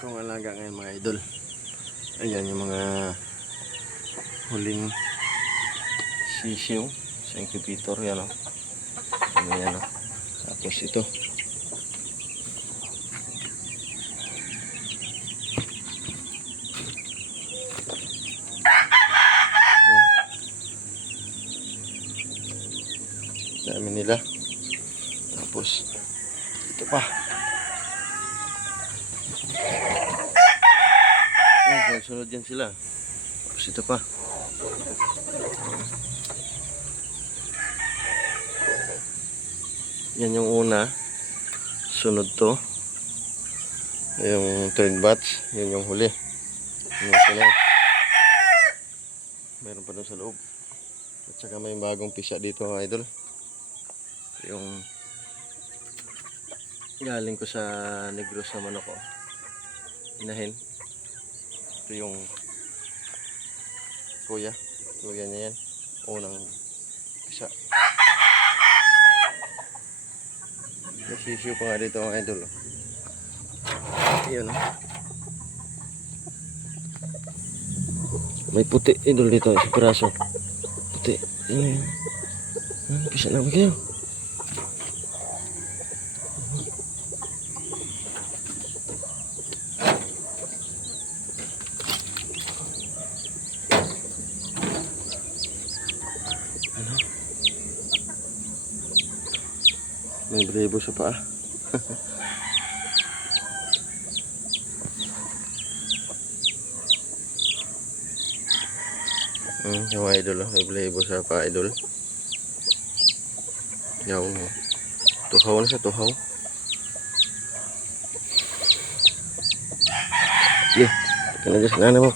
kong alaga ngayon mga idol. Ayan yung mga huling sisiw sa incubator yan o. Ayan o. Tapos ito. Dami nila. Tapos ito pa. Sunod yan sila. Tapos ito pa. Yan yung una. Sunod to. Yung third batch. Yun yung huli. Meron pa doon sa loob. At saka may bagong pisa dito idol. Yung galing ko sa Negros naman ako. Inahin. Ito yung kuya. Kuya niya yan. Unang pisa. Nasisiyo pa nga dito mga idol. Yun. oh. May puti idol dito sa piraso. Puti. Yun? Hmm, Pisa na ba kayo? May brebo sa paa. Hmm, yung idol, oh. may brebo sa paa, idol. Yaw mo. Tuhaw na siya, tuhaw. Yeah, kana dyan sa nana mo.